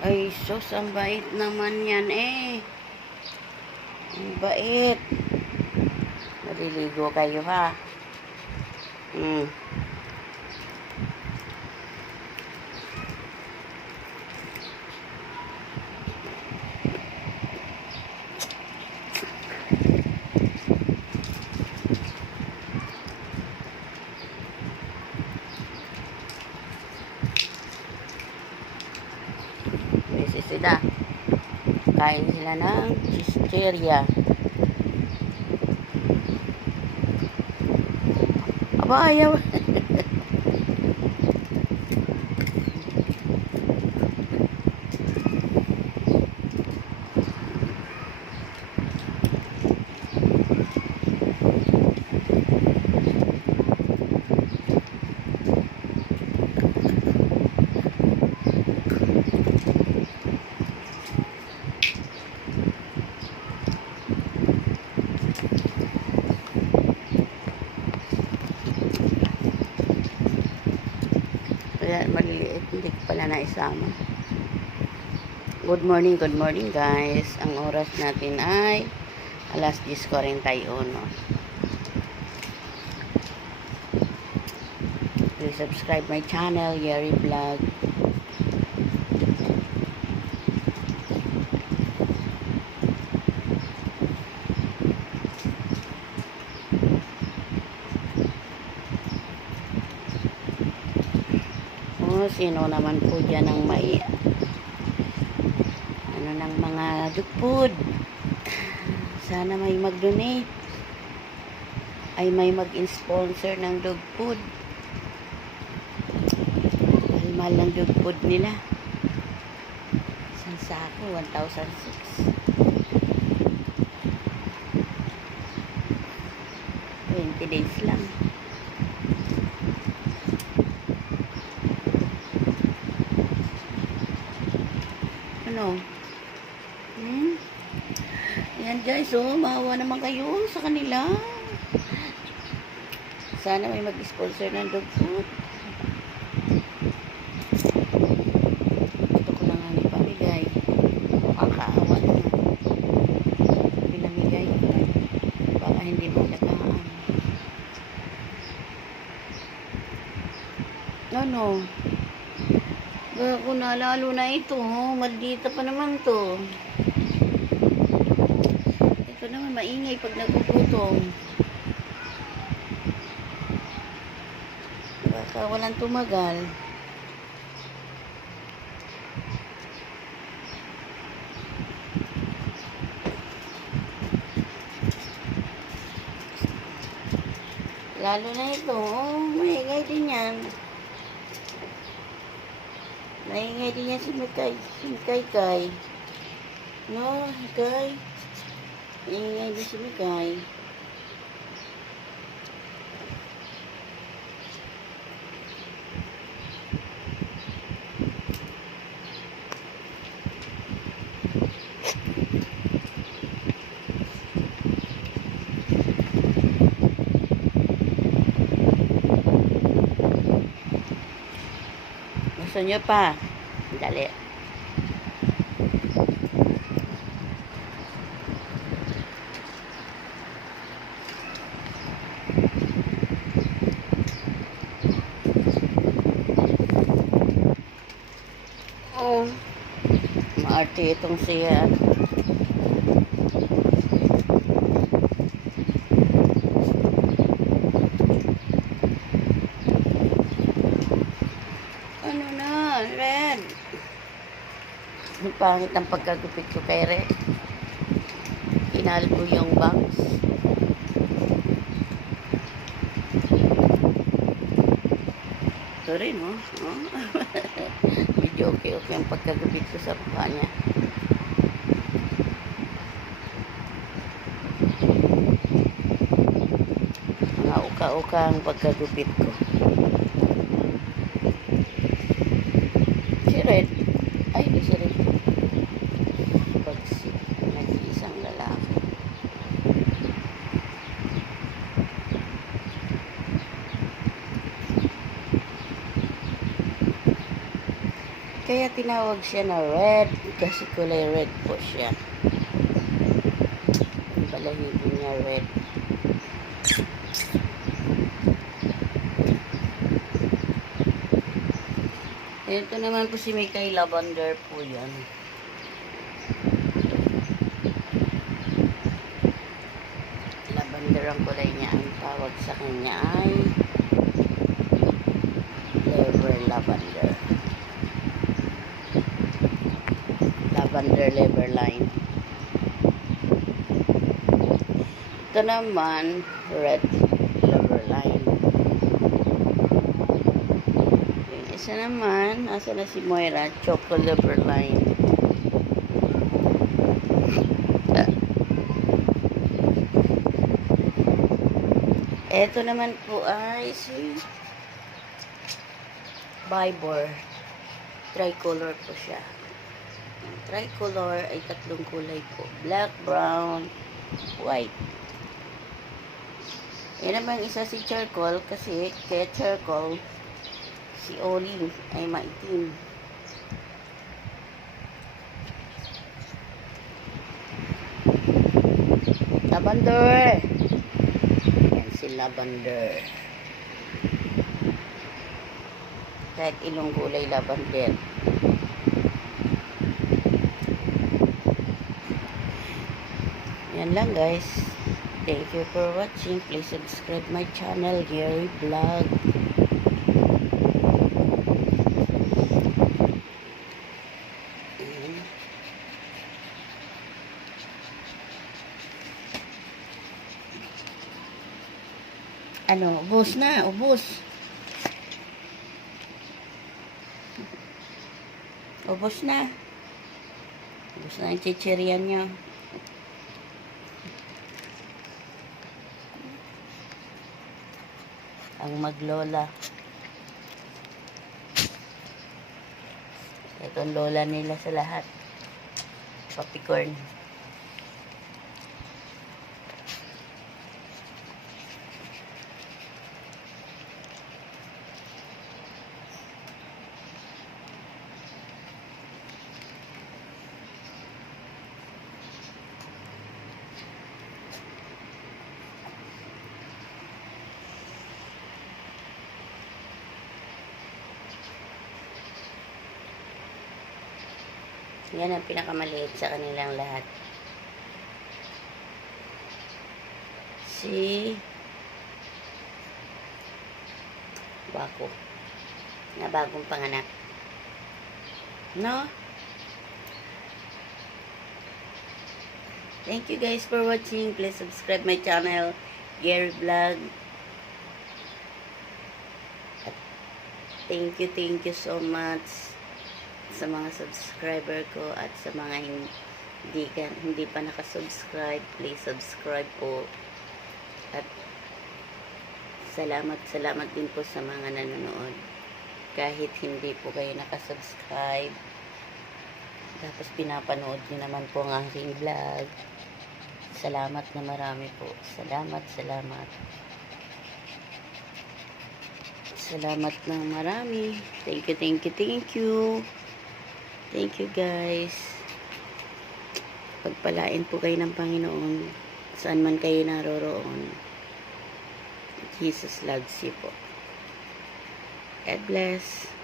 Ay, sus, ang bait naman yan eh. Ang bait. Maliligo kayo ha. Hmm. Busy sila. Kain sila ng chicheria. Aba, ayaw. Kaya maliliit, hindi ko pala naisama. Good morning, good morning guys. Ang oras natin ay alas 10.41. Please subscribe my channel, Yeri Vlog. Oh, sino naman po dyan ang may ano ng mga dog food. Sana may mag-donate. Ay may mag-sponsor ng dog food. Mahal-mahal ng dog food nila. Isang sako, 1,006. 20 days lang. Ano? Hmm? Yan guys, oh, maawa naman kayo sa kanila. Sana may mag-sponsor ng dog food. Gusto ko na nga ng pamigay. Makakaawa naman. Pinamigay ko. Baka hindi malagaan. Ano? Gago na lalo na ito, oh. Maldita pa naman to. Ito naman, maingay pag nagugutom. Baka walang tumagal. Lalo na ito, oh, maingay din yan. Maingay din yan si Mikay. Si Mikay Kay. No, Mikay. Maingay din si Mikay. Gusto nyo pa? Dali. Oh. Maarte itong siya. Ano na, Red? Ang pangit ang pagkagupit ko kay Red. Kinal ko yung bangs. Ito oh. oh. Medyo okay-okay ang pagkagupit ko sa mukha niya. Mga uka-uka ang pagkagupit ko. Si Red. Ay, di si Red. Pagsip. Nag-iisang lalaki. Kaya tinawag siya na red? Kasi kulay red po siya. Yung balahibo niya red. Ito naman po si Mikay Lavender po yan. Lavender ang kulay niya. Ang tawag sa kanya ay Lever Lavender. Lavender Lever Line. Ito naman, Red Lever Line. Yung isa naman, asa na si Moira, Choco Lever Line. Ah. Ito naman po ay si Bybor. Tricolor po siya. Ang tricolor ay tatlong kulay po. Black, brown, white. Yan naman isa si charcoal kasi kaya charcoal si Olin ay maitim. Lavender! Yan si Lavender. Kahit ilong kulay lavender. Yan lang guys. Thank you for watching. Please subscribe my channel, Gary Vlog. Ano, ubos na, ubos. Ubos na. Ubos na yung chichirian niya. Ang maglola. Ito ang lola nila sa lahat. Popcorn. Yan ang pinakamaliit sa kanilang lahat. Si Bako na bagong panganak. No? Thank you guys for watching. Please subscribe my channel, Gary Vlog. Thank you, thank you so much sa mga subscriber ko at sa mga hindi, hindi pa nakasubscribe, please subscribe po. At salamat, salamat din po sa mga nanonood. Kahit hindi po kayo nakasubscribe. Tapos pinapanood niyo naman po ang aking vlog. Salamat na marami po. Salamat, salamat. Salamat na marami. Thank you, thank you, thank you. Thank you guys. Pagpalain po kayo ng Panginoon saan man kayo naroroon. Jesus loves you po. God bless.